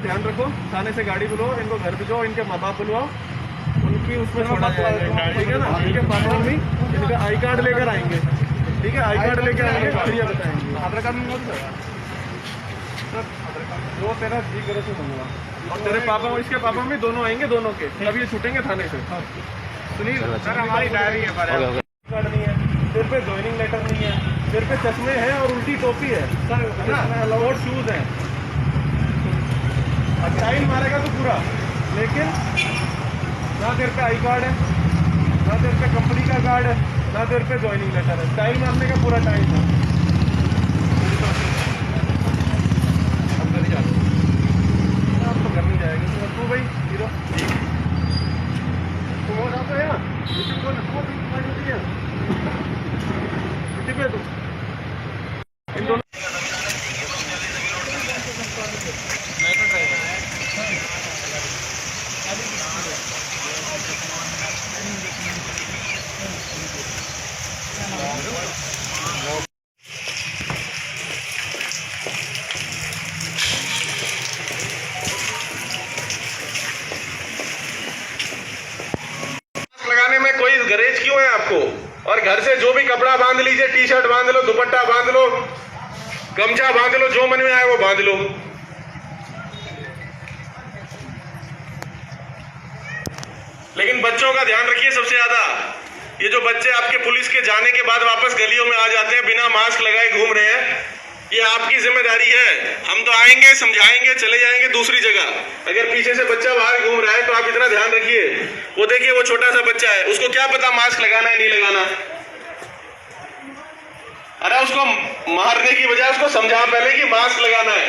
ध्यान रखो, थाने से गाड़ी बुलाओ, इनको घर भिजवाओ, इनके माँ बाप बुलवाओ, उनकी उसमें छोड़ा जाएगा, ठीक है ना। इनके पापा मम्मी इनका आई कार्ड लेकर आएंगे, ठीक है, आई कार्ड लेकर आएंगे, फिर ये बताएंगे। आधार कार्ड वो तेरा जी करे तो दूंगा, और तेरे पापा इसके पापा मम्मी दोनों आएंगे, दोनों के तब ये छूटेंगे थाने से। सुनील सर, हमारी डायरी है, कार्ड नहीं है, सिर पे ज्वाइनिंग लेटर नहीं है, सिर पे चश्मे हैं और उल्टी टोपी है सर, और शूज है। टाइम मारेगा तो पूरा, लेकिन ना तेरे पे आई कार्ड है, ना तेरे पे कंपनी का कार्ड है, ना तेरे पे ज्वाइनिंग लेटर है। टाइम मारने का पूरा टाइम है। अब तो करनी जाएगी तू भाई हीरो तो हो जाता है ना, पे तू इन दोनों लगाने में कोई गरेज क्यों है आपको? और घर से जो भी कपड़ा बांध लीजिए, टी शर्ट बांध लो, दुपट्टा बांध लो, गमछा बांध लो, जो मन में आए वो बांध लो। लेकिन बच्चों का ध्यान रखिए सबसे ज्यादा। ये जो बच्चे आपके पुलिस के जाने के बाद वापस गलियों में आ जाते हैं, बिना मास्क लगाए घूम रहे हैं, ये आपकी जिम्मेदारी है। हम तो आएंगे, समझाएंगे, चले जाएंगे दूसरी जगह। अगर पीछे से बच्चा बाहर घूम रहा है तो आप इतना ध्यान रखिए। वो देखिए, वो छोटा सा बच्चा है, उसको क्या पता मास्क लगाना है नहीं लगाना। अरे उसको मारने की बजाय उसको समझा पहले कि मास्क लगाना है।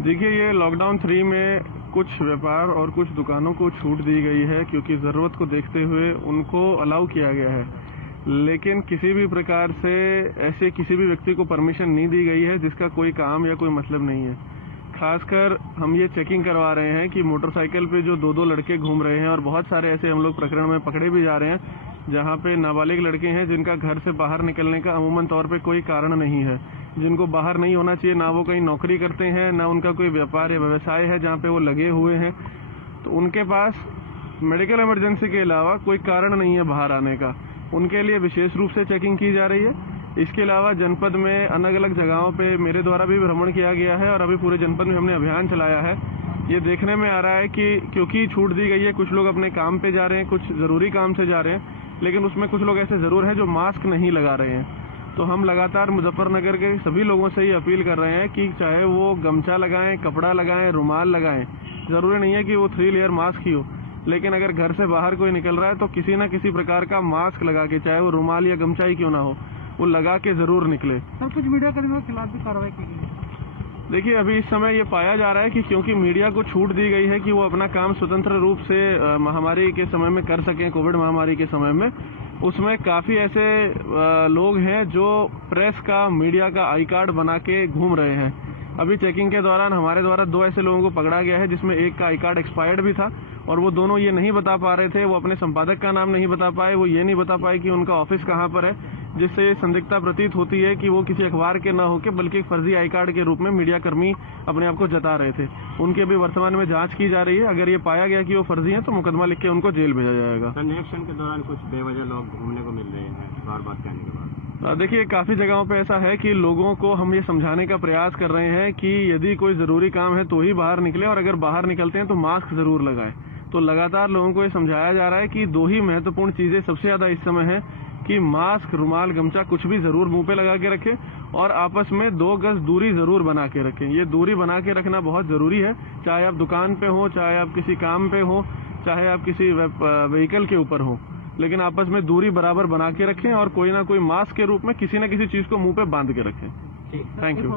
देखिए, ये लॉकडाउन 3 में कुछ व्यापार और कुछ दुकानों को छूट दी गई है, क्योंकि ज़रूरत को देखते हुए उनको अलाउ किया गया है। लेकिन किसी भी प्रकार से ऐसे किसी भी व्यक्ति को परमिशन नहीं दी गई है जिसका कोई काम या कोई मतलब नहीं है। खासकर हम ये चेकिंग करवा रहे हैं कि मोटरसाइकिल पे जो 2-2 लड़के घूम रहे हैं, और बहुत सारे ऐसे हम लोग प्रकरण में पकड़े भी जा रहे हैं जहाँ पे नाबालिग लड़के हैं जिनका घर से बाहर निकलने का अमूमन तौर पे कोई कारण नहीं है, जिनको बाहर नहीं होना चाहिए, ना वो कहीं नौकरी करते हैं, ना उनका कोई व्यापार या व्यवसाय है जहाँ पे वो लगे हुए हैं। तो उनके पास मेडिकल इमरजेंसी के अलावा कोई कारण नहीं है बाहर आने का। उनके लिए विशेष रूप से चेकिंग की जा रही है। इसके अलावा जनपद में अलग अलग जगहों पे मेरे द्वारा भी भ्रमण किया गया है, और अभी पूरे जनपद में हमने अभियान चलाया है। ये देखने में आ रहा है कि क्योंकि छूट दी गई है, कुछ लोग अपने काम पे जा रहे हैं, कुछ ज़रूरी काम से जा रहे हैं, लेकिन उसमें कुछ लोग ऐसे ज़रूर हैं जो मास्क नहीं लगा रहे हैं। तो हम लगातार मुजफ्फरनगर के सभी लोगों से ये अपील कर रहे हैं कि चाहे वो गमछा लगाएं, कपड़ा लगाएं, रुमाल लगाएं, ज़रूरी नहीं है कि वो 3 लेयर मास्क ही हो, लेकिन अगर घर से बाहर कोई निकल रहा है तो किसी न किसी प्रकार का मास्क लगा के, चाहे वो रुमाल या गमछा ही क्यों ना हो, वो लगा के जरूर निकले। सर, कुछ मीडिया कर्मियों के खिलाफ भी कार्रवाई की गई है? देखिए, अभी इस समय ये पाया जा रहा है कि क्योंकि मीडिया को छूट दी गई है कि वो अपना काम स्वतंत्र रूप से महामारी के समय में कर सकें, कोविड महामारी के समय में, उसमें काफी ऐसे लोग हैं जो प्रेस का, मीडिया का आई कार्ड बना के घूम रहे हैं। अभी चेकिंग के दौरान हमारे द्वारा 2 ऐसे लोगों को पकड़ा गया है, जिसमें एक का आई कार्ड एक्सपायर्ड भी था, और वो दोनों ये नहीं बता पा रहे थे, वो अपने संपादक का नाम नहीं बता पाए, वो ये नहीं बता पाए कि उनका ऑफिस कहाँ पर है, जिससे ये संदिग्धता प्रतीत होती है कि वो किसी अखबार के न होकर बल्कि एक फर्जी आई कार्ड के रूप में मीडिया कर्मी अपने आप को जता रहे थे। उनकी अभी वर्तमान में जांच की जा रही है। अगर ये पाया गया कि वो फर्जी हैं तो मुकदमा लिख के उनको जेल भेजा जाएगा। निरीक्षण के दौरान कुछ बेवजह लोग घूमने को मिल रहे हैं बात कहने के बाद। देखिए, काफी जगहों पे ऐसा है कि लोगों को हम ये समझाने का प्रयास कर रहे हैं कि यदि कोई जरूरी काम है तो ही बाहर निकले, और अगर बाहर निकलते हैं तो मास्क जरूर लगाएं। तो लगातार लोगों को ये समझाया जा रहा है कि 2 ही महत्वपूर्ण चीजें सबसे ज्यादा इस समय है कि मास्क, रुमाल, गमछा कुछ भी जरूर मुंह पे लगा के रखें, और आपस में 2 गज दूरी जरूर बना के रखें। ये दूरी बना के रखना बहुत जरूरी है, चाहे आप दुकान पे हो, चाहे आप किसी काम पे हो, चाहे आप किसी व्हीकल के ऊपर हो, लेकिन आपस में दूरी बराबर बना के रखें, और कोई ना कोई मास्क के रूप में किसी न किसी चीज को मुंह पे बांध के रखें। Thank you.